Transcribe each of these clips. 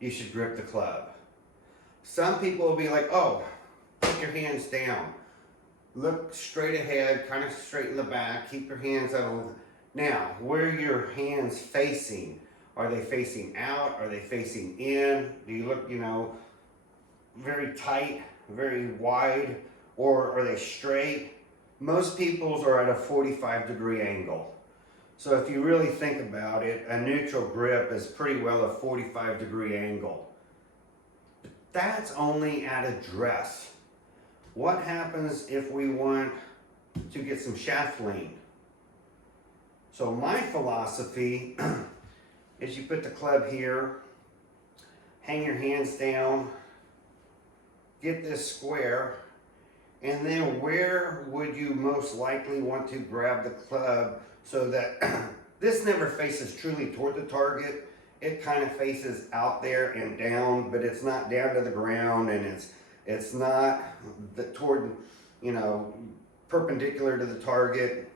you should grip the club. Some people will be like, oh, put your hands down. Look straight ahead, kind of straight in the back. Keep your hands out. Now, where are your hands facing? Are they facing out? Are they facing in? Do you look, very tight, very wide? Or are they straight? Most people's are at a 45-degree angle. So if you really think about it, a neutral grip is pretty well a 45-degree angle. But that's only at address. What happens if we want to get some shaft lean? So my philosophy is you put the club here, hang your hands down, get this square, and then where would you most likely want to grab the club so that this never faces truly toward the target. It kind of faces out there and down, but it's not down to the ground, and it's not toward, perpendicular to the target,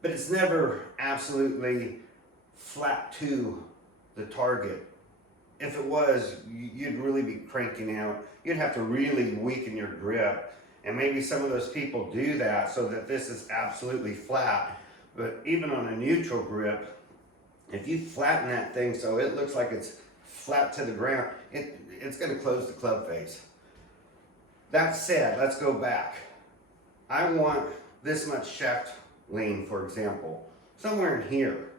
but it's never absolutely flat to the target. If it was, you'd really be cranking out. You'd have to really weaken your grip, and maybe some of those people do that so that this is absolutely flat. But even on a neutral grip, if you flatten that thing so it looks like it's flat to the ground, it's going to close the club face. That said, let's go back. I want this much shaft lean, for example, somewhere in here.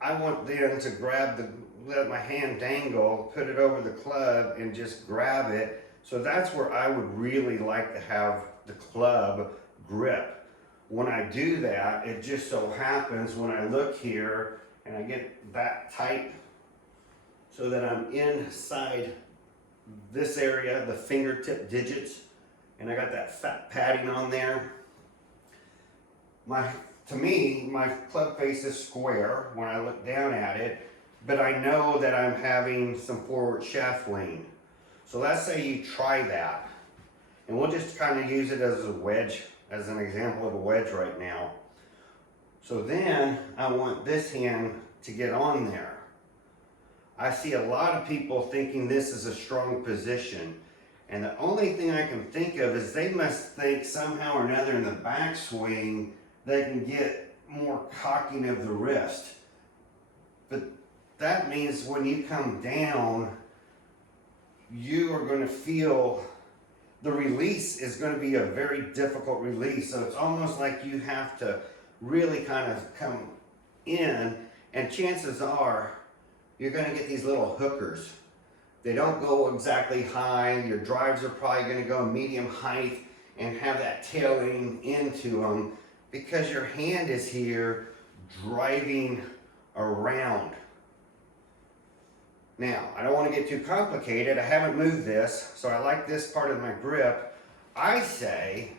I want then to let my hand dangle, put it over the club, and just grab it. So that's where I would really like to have the club grip. When I do that, it just so happens when I look here and I get that tight so that I'm inside this area, the fingertip digits, and I got that fat padding on there. To me, my club face is square when I look down at it, but I know that I'm having some forward shaft lean. So let's say you try that, and we'll just kind of use it as a wedge, as an example of a wedge right now. So then I want this hand to get on there. I see a lot of people thinking this is a strong position, and the only thing I can think of is they must think somehow or another in the backswing they can get more cocking of the wrist. But that means when you come down, you are going to feel the release is going to be a very difficult release. So it's almost like you have to really kind of come in, and chances are you're going to get these little hookers. They don't go exactly high. Your drives are probably going to go medium height and have that tailing into them because your hand is here driving around. Now, I don't want to get too complicated. I haven't moved this, so I like this part of my grip. I say,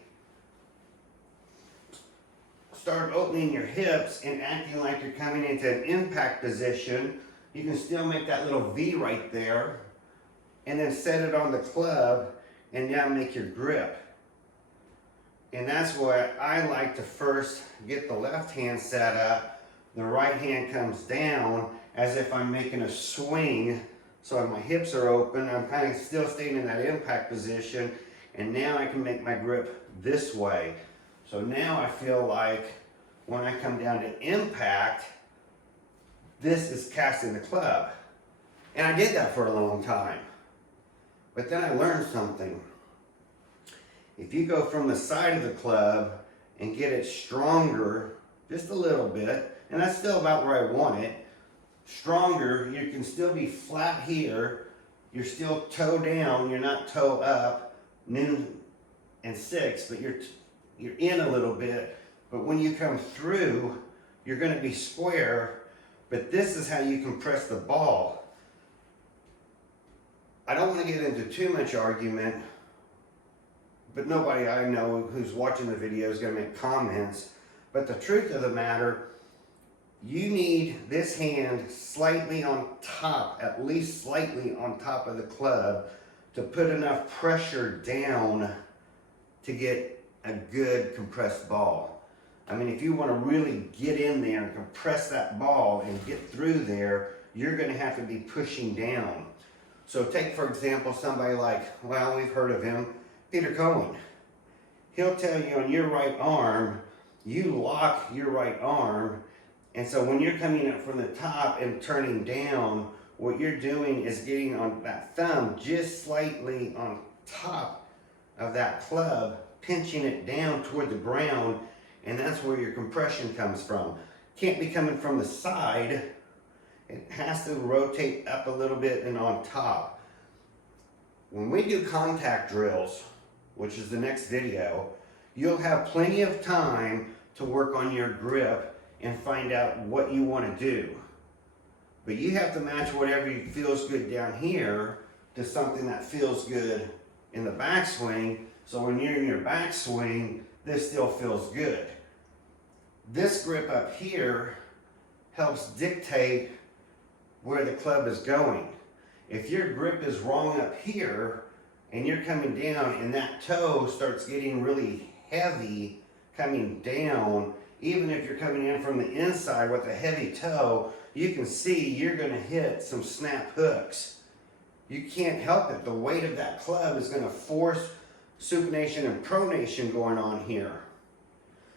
start opening your hips and acting like you're coming into an impact position. You can still make that little V right there, and then set it on the club, and now make your grip. And that's what I like to first get the left hand set up. The right hand comes down as if I'm making a swing. So my hips are open. I'm kind of still staying in that impact position. And now I can make my grip this way. So now I feel like when I come down to impact, this is casting the club. And I did that for a long time. But then I learned something. If you go from the side of the club and get it stronger, just a little bit, and that's still about where I want it, stronger, you can still be flat here, you're still toe down, you're not toe up, noon and 6, but you're in a little bit, but when you come through, you're going to be square, but this is how you compress the ball. I don't want to get into too much argument, but nobody I know who's watching the video is going to make comments. But the truth of the matter, you need this hand slightly on top, at least slightly on top of the club, to put enough pressure down to get a good compressed ball. I mean, if you want to really get in there and compress that ball and get through there, you're gonna have to be pushing down. So take, for example, somebody like, well, we've heard of him, Peter Cohen. He'll tell you on your right arm, you lock your right arm, and so when you're coming up from the top and turning down, what you're doing is getting on that thumb just slightly on top of that club, pinching it down toward the ground, and that's where your compression comes from. Can't be coming from the side. It has to rotate up a little bit and on top. When we do contact drills, which is the next video, you'll have plenty of time to work on your grip and find out what you want to do. But you have to match whatever feels good down here to something that feels good in the backswing, so when you're in your backswing, this still feels good. This grip up here helps dictate where the club is going. If your grip is wrong up here and you're coming down and that toe starts getting really heavy coming down, even if you're coming in from the inside with a heavy toe, you can see you're going to hit some snap hooks. You can't help it. The weight of that club is going to force supination and pronation going on here.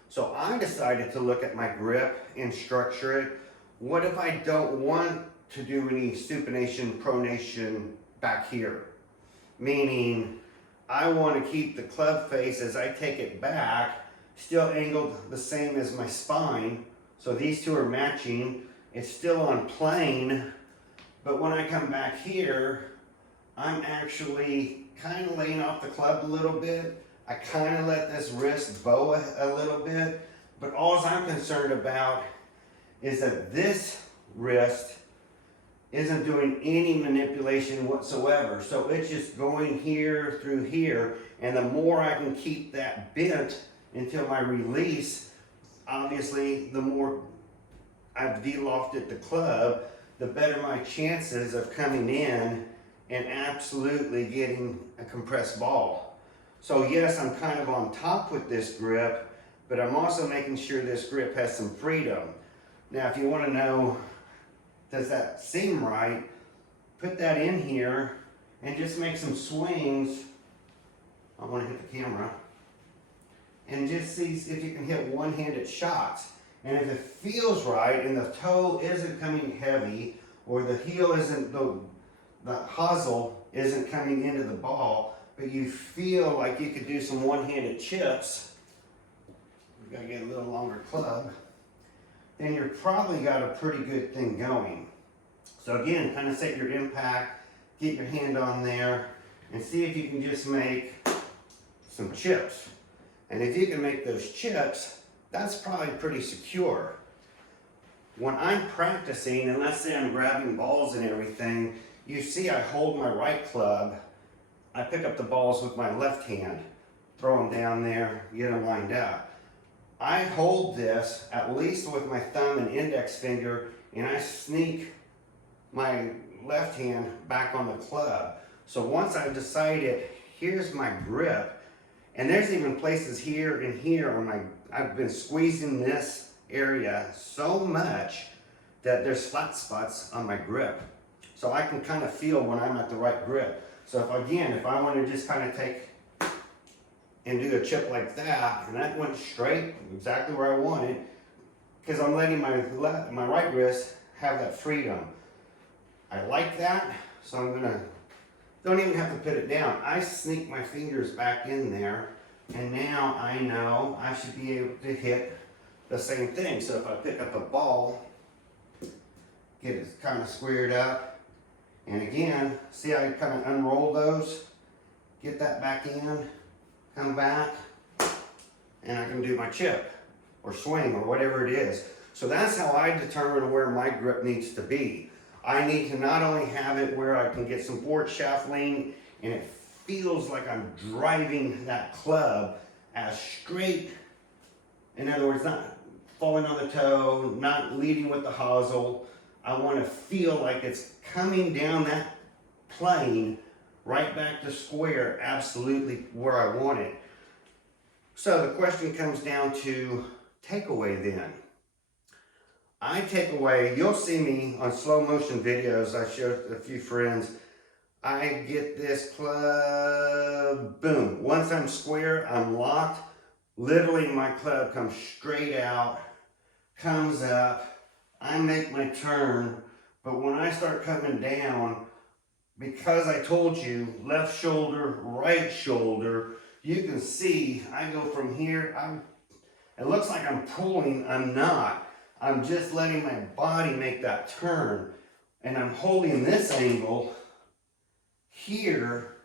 So I decided to look at my grip and structure it. What if I don't want to do any supination, pronation back here? Meaning, I want to keep the club face as I take it back still angled the same as my spine. So these two are matching. It's still on plane, but when I come back here, I'm actually kind of laying off the club a little bit. I kind of let this wrist bow a little bit, but all I'm concerned about is that this wrist isn't doing any manipulation whatsoever. So it's just going here through here, and the more I can keep that bent until my release, obviously the more I've de-lofted the club, the better my chances of coming in and absolutely getting a compressed ball. So yes, I'm kind of on top with this grip, but I'm also making sure this grip has some freedom. Now, if you want to know, does that seem right, put that in here and just make some swings. I want to hit the camera. And just see if you can hit one-handed shots. And if it feels right and the toe isn't coming heavy, or the heel isn't, the hosel isn't coming into the ball, but you feel like you could do some one-handed chips, you gotta get a little longer club, then you've probably got a pretty good thing going. So again, kind of set your impact, get your hand on there, and see if you can just make some chips. And if you can make those chips, that's probably pretty secure. When I'm practicing, and let's say I'm grabbing balls and everything, you see I hold my right club, I pick up the balls with my left hand, throw them down there, get them lined up. I hold this at least with my thumb and index finger, and I sneak my left hand back on the club. So once I've decided, here's my grip, and there's even places here and here on I've been squeezing this area so much that there's flat spots on my grip. So I can kind of feel when I'm at the right grip. So if I want to just kind of take and do a chip like that, and that went straight, exactly where I wanted, because I'm letting my right wrist have that freedom. I like that, so I'm gonna, don't even have to put it down. I sneak my fingers back in there, and now I know I should be able to hit the same thing. So if I pick up a ball, get it kind of squared up, and again, see how I kind of unroll those, get that back in, come back, and I can do my chip or swing or whatever it is. So that's how I determine where my grip needs to be. I need to not only have it where I can get some forward shaft lean and it feels like I'm driving that club as straight, in other words, not falling on the toe, not leading with the hosel. I want to feel like it's coming down that plane right back to square, absolutely where I want it. So the question comes down to takeaway then. I take away, you'll see me on slow motion videos, I showed a few friends, I get this club, boom. Once I'm square, I'm locked. Literally my club comes straight out, comes up, I make my turn, but when I start coming down, because I told you, left shoulder, right shoulder, you can see I go from here, it looks like I'm pulling, I'm not. I'm just letting my body make that turn. And I'm holding this angle here,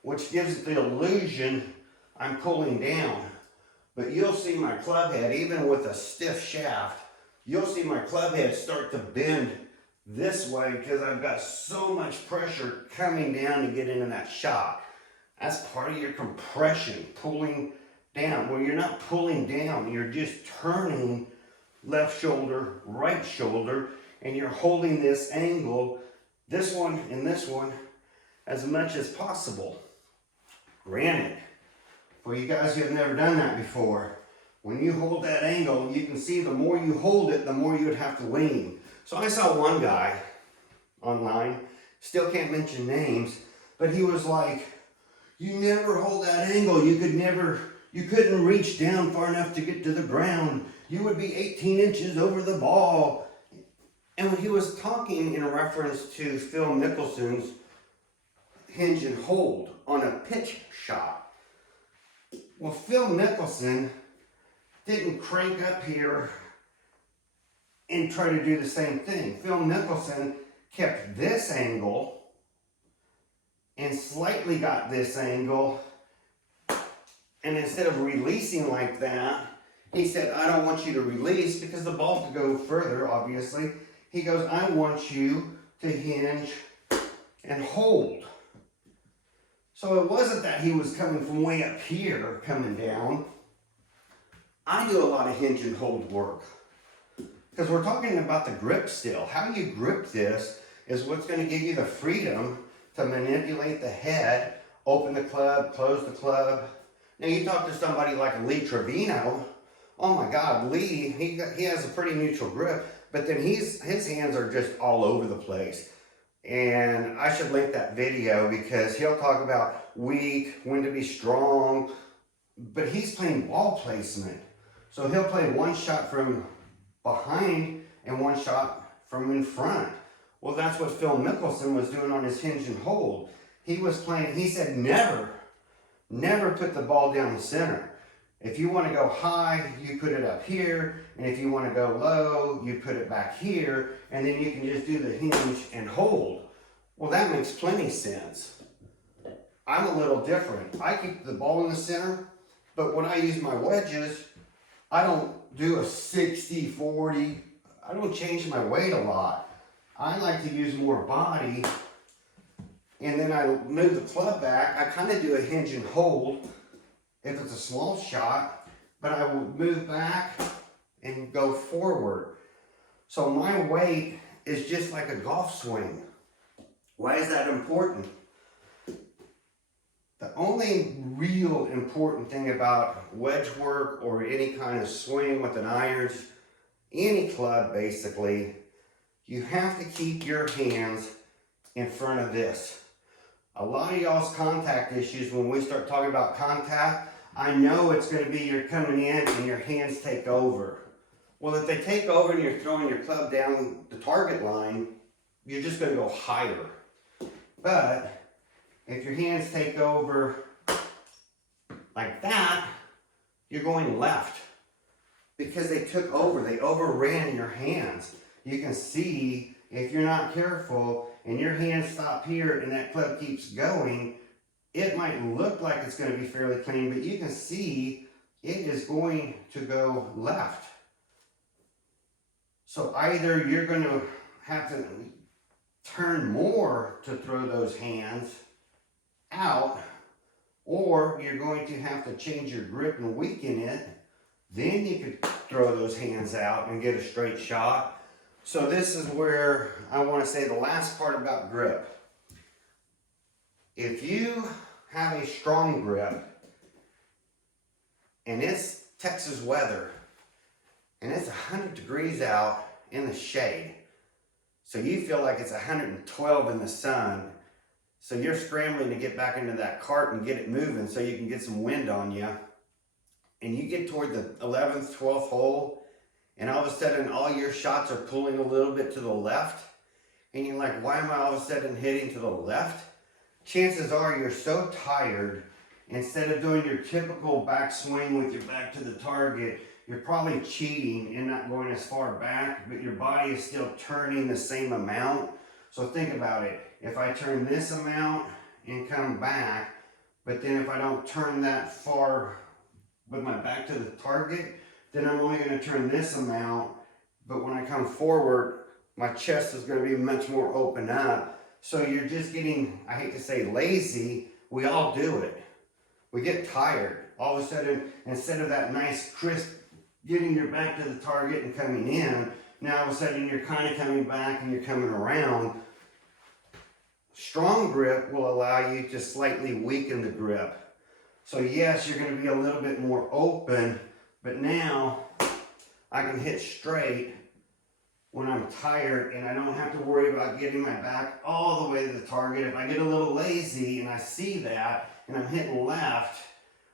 which gives it the illusion I'm pulling down. But you'll see my club head, even with a stiff shaft, you'll see my club head start to bend this way because I've got so much pressure coming down to get into that shot. That's part of your compression, pulling down. Well, you're not pulling down, you're just turning left shoulder, right shoulder, and you're holding this angle, this one and this one, as much as possible. Granted, for you guys who have never done that before, when you hold that angle, you can see the more you hold it, the more you would have to lean. So I saw one guy online, still can't mention names, but he was like, you never hold that angle, you couldn't reach down far enough to get to the ground. You would be 18 inches over the ball. And when he was talking in reference to Phil Mickelson's hinge and hold on a pitch shot. Well, Phil Mickelson didn't crank up here and try to do the same thing. Phil Mickelson kept this angle and slightly got this angle, and instead of releasing like that, he said, I don't want you to release because the ball could go further, obviously. He goes, I want you to hinge and hold. So it wasn't that he was coming from way up here, coming down. I do a lot of hinge and hold work because we're talking about the grip still. How you grip this is what's going to give you the freedom to manipulate the head, open the club, close the club. Now you talk to somebody like Lee Trevino, oh my God, Lee, he has a pretty neutral grip, but then his hands are just all over the place. And I should link that video because he'll talk about weak, when to be strong, but he's playing ball placement. So he'll play one shot from behind and one shot from in front. Well, that's what Phil Mickelson was doing on his hinge and hold. He was playing, he said, never put the ball down the center. If you want to go high, you put it up here, and if you want to go low, you put it back here, and then you can just do the hinge and hold. Well, that makes plenty sense. I'm a little different. I keep the ball in the center, but when I use my wedges, I don't do a 60-40. I don't change my weight a lot. I like to use more body, and then I move the club back. I kind of do a hinge and hold if it's a small shot, but I will move back and go forward. So my weight is just like a golf swing. Why is that important? The only real important thing about wedge work or any kind of swing with an irons, any club basically, you have to keep your hands in front of this. A lot of y'all's contact issues, when we start talking about contact, I know it's going to be you're coming in and your hands take over. Well, if they take over and you're throwing your club down the target line, you're just going to go higher. But if your hands take over like that, you're going left because they took over. They overran your hands. You can see if you're not careful and your hands stop here and that club keeps going, it might look like it's going to be fairly clean, but you can see it is going to go left. So either you're going to have to turn more to throw those hands out, or you're going to have to change your grip and weaken it. Then you could throw those hands out and get a straight shot. So this is where I want to say the last part about grip. If you have a strong grip and it's Texas weather and it's 100 degrees out in the shade. So you feel like it's 112 in the sun. So you're scrambling to get back into that cart and get it moving so you can get some wind on you. And you get toward the 11th, 12th hole, and all of a sudden all your shots are pulling a little bit to the left. And you're like, why am I all of a sudden hitting to the left? Chances are you're so tired, instead of doing your typical backswing with your back to the target, you're probably cheating and not going as far back, but your body is still turning the same amount. So think about it. If I turn this amount and come back, but then if I don't turn that far with my back to the target, then I'm only going to turn this amount. But when I come forward, my chest is going to be much more open up. So you're just getting, I hate to say lazy, we all do it. We get tired. All of a sudden, instead of that nice crisp getting your back to the target and coming in, now all of a sudden you're kind of coming back and you're coming around. Strong grip will allow you to slightly weaken the grip. So yes, you're going to be a little bit more open, but now I can hit straight when I'm tired and I don't have to worry about getting my back all the way to the target. If I get a little lazy and I see that and I'm hitting left,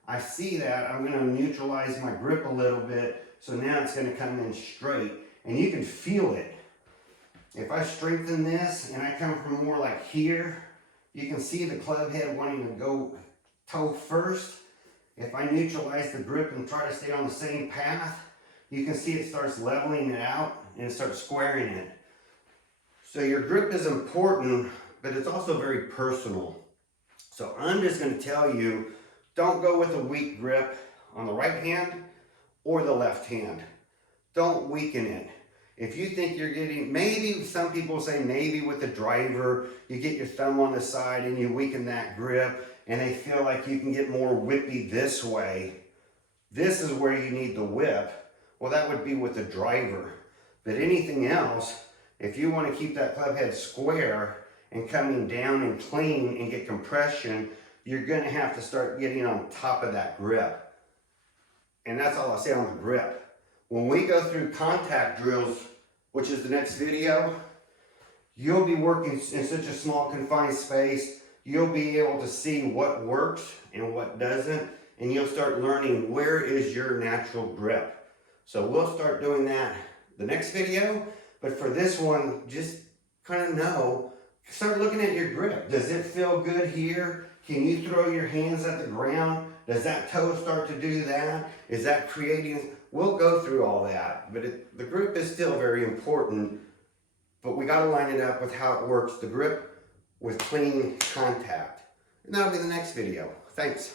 I see that, I'm going to neutralize my grip a little bit, so now it's going to come in straight. And you can feel it. If I strengthen this and I come from more like here, you can see the club head wanting to go toe first. If I neutralize the grip and try to stay on the same path, you can see it starts leveling it out and it starts squaring it. So your grip is important, but it's also very personal. So I'm just going to tell you, don't go with a weak grip on the right hand or the left hand. Don't weaken it. If you think you're getting, maybe some people say maybe with the driver, you get your thumb on the side and you weaken that grip and they feel like you can get more whippy this way. This is where you need the whip. Well, that would be with the driver. But anything else, if you want to keep that club head square and coming down and clean and get compression, you're going to have to start getting on top of that grip. And that's all I'll say on the grip. When we go through contact drills, which is the next video, you'll be working in such a small confined space, you'll be able to see what works and what doesn't, and you'll start learning where is your natural grip. So we'll start doing that the next video, but for this one, just kind of know, start looking at your grip. Does it feel good here? Can you throw your hands at the ground? Does that toe start to do that? Is that creating? We'll go through all that, but the grip is still very important, but we got to line it up with how it works, the grip with clean contact. And that'll be the next video. Thanks.